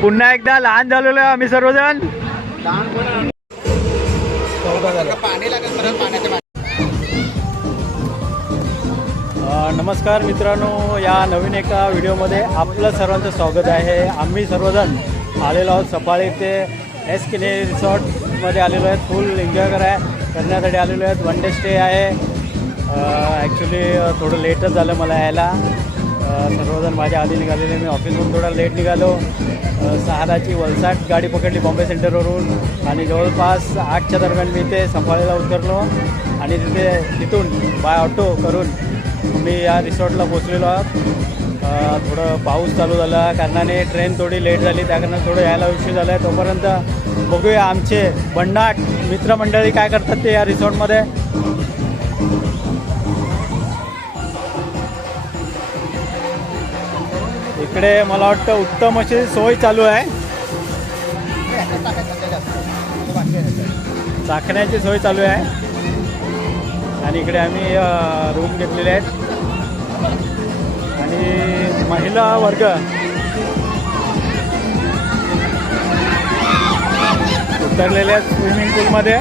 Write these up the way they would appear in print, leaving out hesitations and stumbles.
पुन्हा एकदा लहान झालेलो आहे आम्ही सर्वजण. नमस्कार मित्रांनो, या नवीन एका व्हिडिओमध्ये आपलं सर्वांचं स्वागत आहे. आम्ही सर्वजण आलेलो आहोत सफाळे ते एस.के. रिसॉर्टमध्ये आलेलो आहेत. फुल एन्जॉय करण्यासाठी आलेलो आहेत. वन डे स्टे आहे. ॲक्च्युली थोडं लेटच झालं मला यायला. सर्वजण माझ्या आधी निघालेले. मी ऑफिसवरून थोडा लेट निघालो. 6ची वलसाड गाडी पकडली बॉम्बे सेंटरवरून आणि जवळपास 8च्या दरम्यान मी इथे सफाळेला उतरलो आणि तिथून बाय ऑटो करून मी या रिसॉर्टला पोचलेलो आहोत. थोडं पाऊस चालू झाला कारणाने ट्रेन थोडी लेट झाली, त्या कारणाने थोडं यायला उशीर झाला आहे. तोपर्यंत बघूया आमचे भन्नाट मित्रमंडळी काय करतात ते या रिसॉर्टमध्ये. इकडे मला वाटतं उत्तम अशी सोय चालू आहे. चाकण्याची सोय चालू आहे आणि इकडे आम्ही रूम घेतलेले आहेत आणि महिला वर्ग उतरलेले आहेत स्विमिंग पूलमध्ये.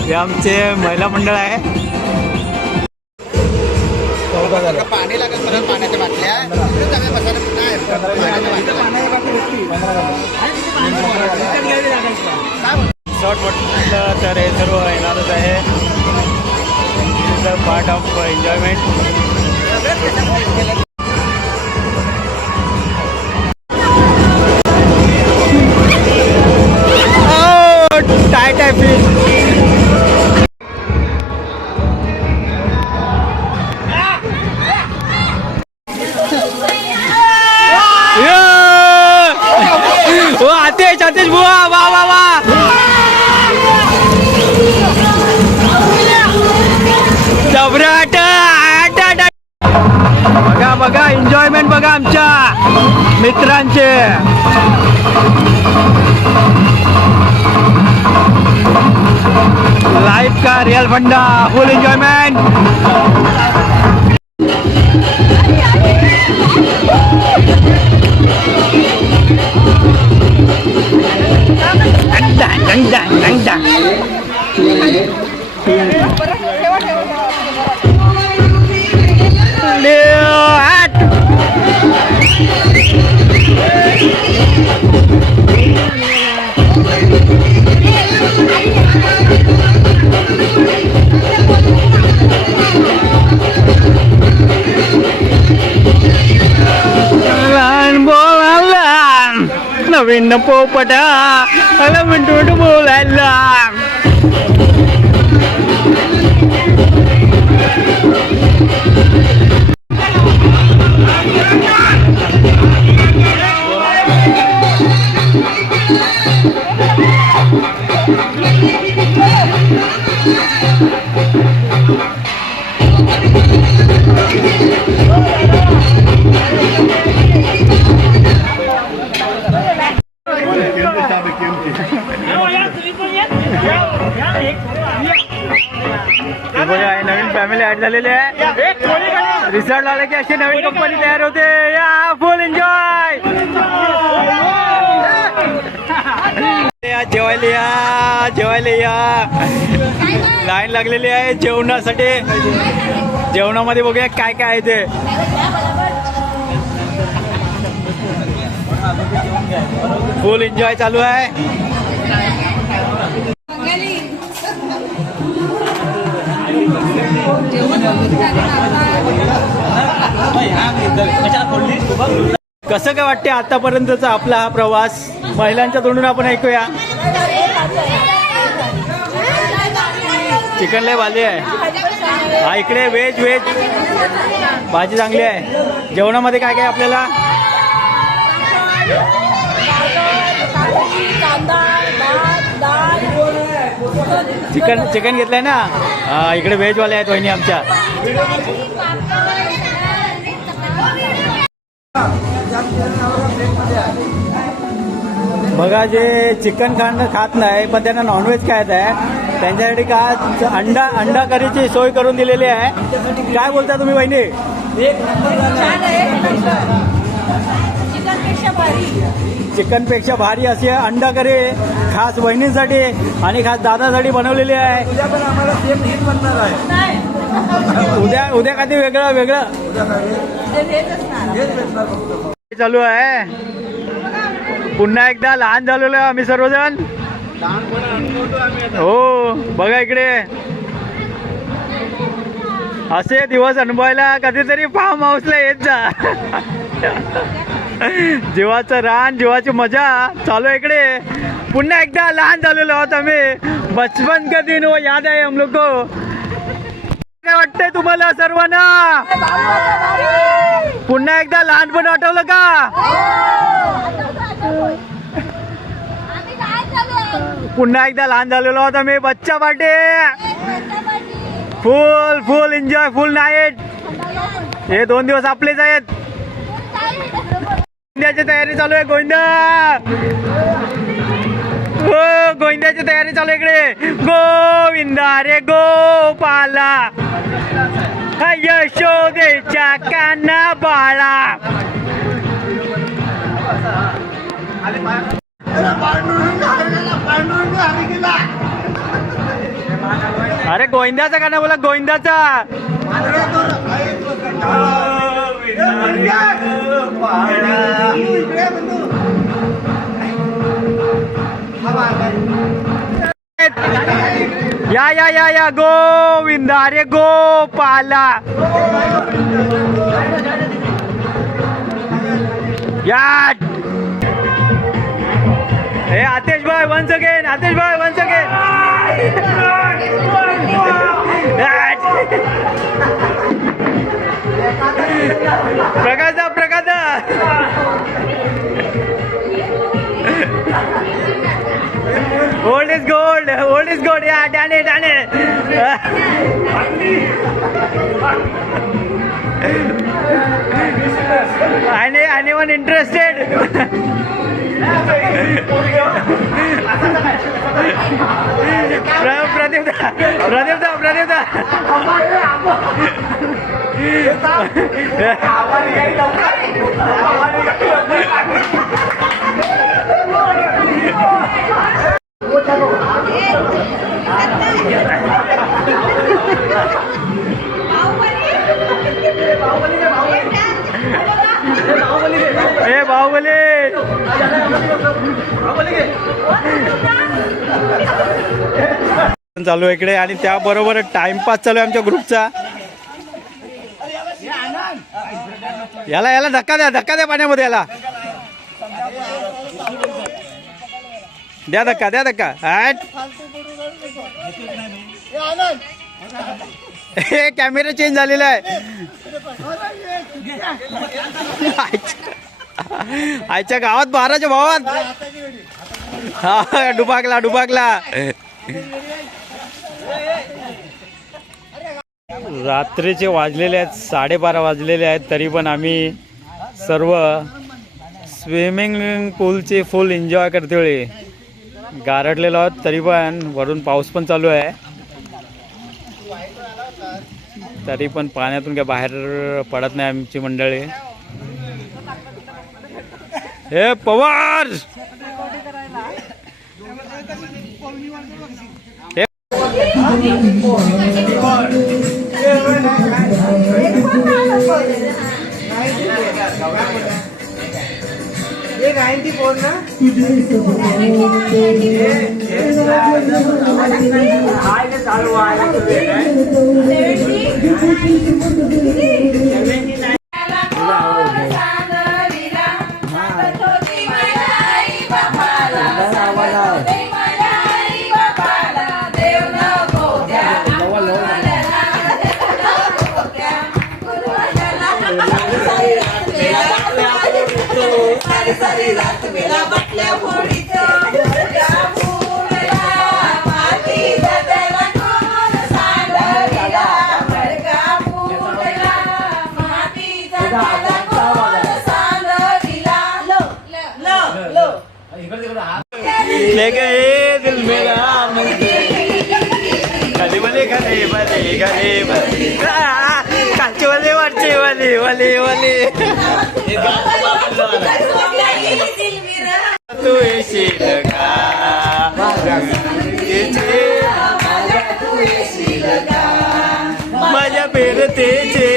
हे आमचे महिला मंडळ आहे. पाणी लागेल परत पाण्याच्या बाटल्या रिसॉर्ट म्हटलं तर हे सर्व येणारच आहे. Is a part of enjoyment. Tight आहे प्लीज. आतेश बुवा, वा वा वा. जबराट. बघा बघा एन्जॉयमेंट बघा आमच्या मित्रांचे. लाईफ का रियल फंडा, फुल एन्जॉयमेंट. नवीन पोपटा मला म्हणतो बोलायला. नवीन फॅमिली ऍड झालेली आहे. रिसॉर्ट आले की अशी नवीन कंपनी तयार होते. या फुल एन्जॉय. जेवायला या. लाईन लागलेली आहे जेवणासाठी. जेवणामध्ये बघूया काय काय आहे ते. फुल एन्जॉय चालू आहे. कसं काय वाटते आतापर्यंतचा आपला हा प्रवास. महिलांच्या तोंडून आपण ऐकूया. चिकन लय भाजी आहे. हा इकडे व्हेज भाजी चांगली आहे. जेवणामध्ये काय काय आपल्याला. चिकन घेतलंय ना. इकडे व्हेजवाले आहेत वहिनी आमच्या. बघा जे चिकन खात नाही पण त्यांना नॉनव्हेज खायचं आहे त्यांच्यासाठी का अंडा करीची सोय करून दिलेली आहे. काय बोलता तुम्ही वहिनी? चिकनपेक्षा भारी अशी अंडा करी खास वहिनींसाठी आणि खास दादासाठी बनवलेली आहे. उद्या पण आम्हाला सेम हेच बनणार आहे. उद्या कधी वेगळं चालू आहे. पुन्हा एकदा लहान झालेलो आहे आम्ही सर्वजण. हो बघा इकडे असे दिवस अनुभवायला कधीतरी फार्म हाऊसला येत जा. जीवाचं रान जीवाची मजा चालू आहे इकडे. पुन्हा एकदा लहान झालेलो आहोत आम्ही. बचपन का दिन वो याद आहे हम लोग को. काय वाटतंय तुम्हाला सर्वांना? पुन्हा एकदा लहानपण आठवलं का? पुन्हा एकदा लहान झालेलो आहोत आम्ही. बच्चा पार्टी फुल एन्जॉय फुल नाईट. हे 2 दिवस आपलेच आहेत. गोविंद्याची तयारी चालू आहे. हो गोविंद्याची तयारी चालू आहे इकडे. गोविंदा रे गोपाला यशोदेच्या काना बाळा. अरे गोविंदाचा गाणं बोला गोविंदाचा. या गोविंदा रे गोपाला या. हे आतिश भाई once again. Prakash old is gold या. डाने anyone interested? प्रदीप दा बाहुबली चालू आहे इकडे. आणि त्याबरोबर टाइमपास चालू आहे आमच्या ग्रुपचा. याला धक्का द्या पाण्यामध्ये. याला द्या धक्का. हे कॅमेरा चेंज झालेला आहे. आईच्या गावात 12च्या भावात. हा डुबाकला. रात्रीचे वाजलेले आहेत 12:30 वाजलेले आहेत. तरी पण आम्ही सर्व स्विमिंग पूलचे फुल एन्जॉय करते वेळी गारटलेलो आहोत. तरी पण वरून पाऊस पण चालू आहे. तरी पण पाण्यातून काय बाहेर पडत नाही आमची मंडळी. हे पवार ये 94 ना. सारी रात मेला बटल्या फोडीचं माती त्याला कोण सांडलीला मडका फुटला माती त्याला कोण सांडलीला लो लो लो ले गए दिल मेरा खाली वाले खाली वाले खाली वाले कालचे वाले वाटचे वाले वाले वाले तू येशील का माझ्या पेरतेचे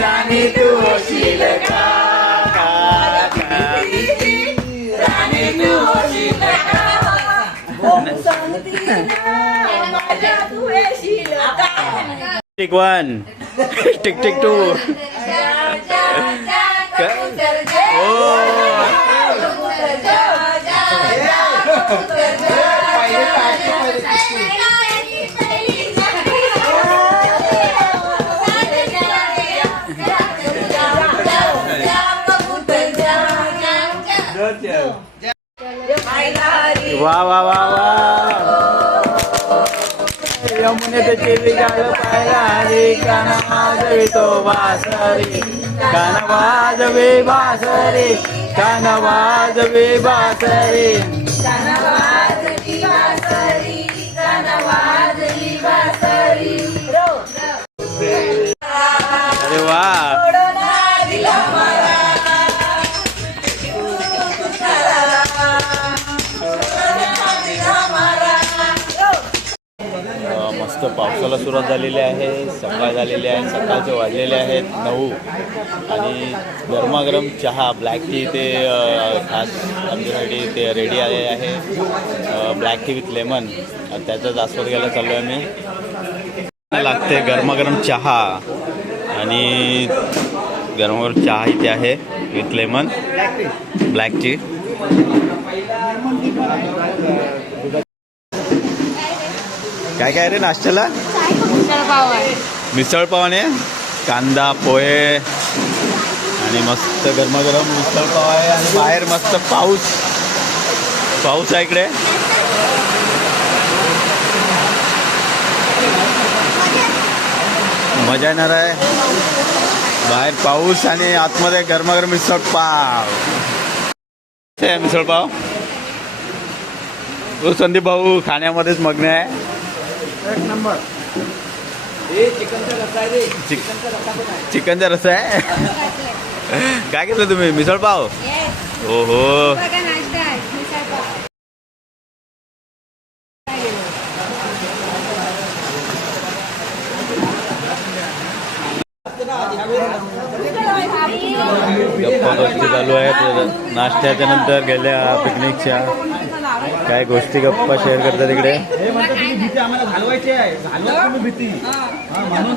राणी तू होशील का tick one tick tick two वा वा वा वा यमुने त्याची गाल पायरारी कान वाजवी तो बासरी कान वाजवी बासरी कान वाजवी बासरी अरे वा मस्त पावसाला सुरुवात झालेली आहे सकाळ झालेली आहे सकाळचे वाजलेले आहेत 9 आणि गरमागरम चहा ब्लॅक टी ते खास आमच्यासाठी ते रेडी आलेले आहे ब्लॅक टी विथ लेमन त्याचाच आस्वाद घ्यायला चाललो आहे मी लागते गरमागरम चहा आणि गरमागरम चहा इथे आहे विथ लेमन ब्लॅक टी काय काय रे नाश्त्याला मिसळ पाव आहे कांदा पोहे आणि मस्त गरमागरम मिसळ पाव आहे आणि बाहेर मस्त पाऊस आहे इकडे मजा येणार आहे बाहेर पाऊस आणि आतमध्ये गरमागरम मिसळ पाव तो संदीप भाऊ खाण्यामध्येच मग्न आहे एक नंबर चिकनचा रस्सा आहे काय घेतलं तुम्ही मिसळ पाव हो हो गप्पा गोष्टी चालू आहेत नाश्त्याच्या नंतर गेल्या पिकनिकच्या काय गोष्टी गप्पा शेअर करतात तिकडे भीती आम्हाला घालवायची आहे घालवा तुम्ही भीती म्हणून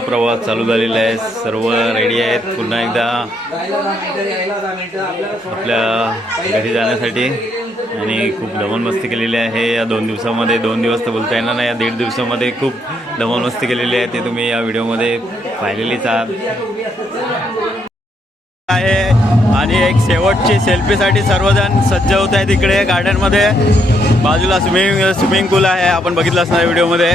परतीचा प्रवास चालू झालेला आहे. सर्व रेडी आहेत पुन्हा एकदा आपल्या घरी जाण्यासाठी आणि खूप धमालमस्ती केलेली आहे या 2 दिवसामध्ये. 2 दिवस तर बोलता येणार नाही, या 1.5 दिवसामध्ये खूप धमालमस्ती केलेली आहे ते तुम्ही या व्हिडिओमध्ये पाहिलेलीच आहात आहे. आणि एक शेवटची सेल्फीसाठी सर्वजण सज्ज होत आहेत इकडे गार्डनमध्ये. बाजूला स्विमिंग पूल आहे, आपण बघितलं असणार व्हिडिओमध्ये.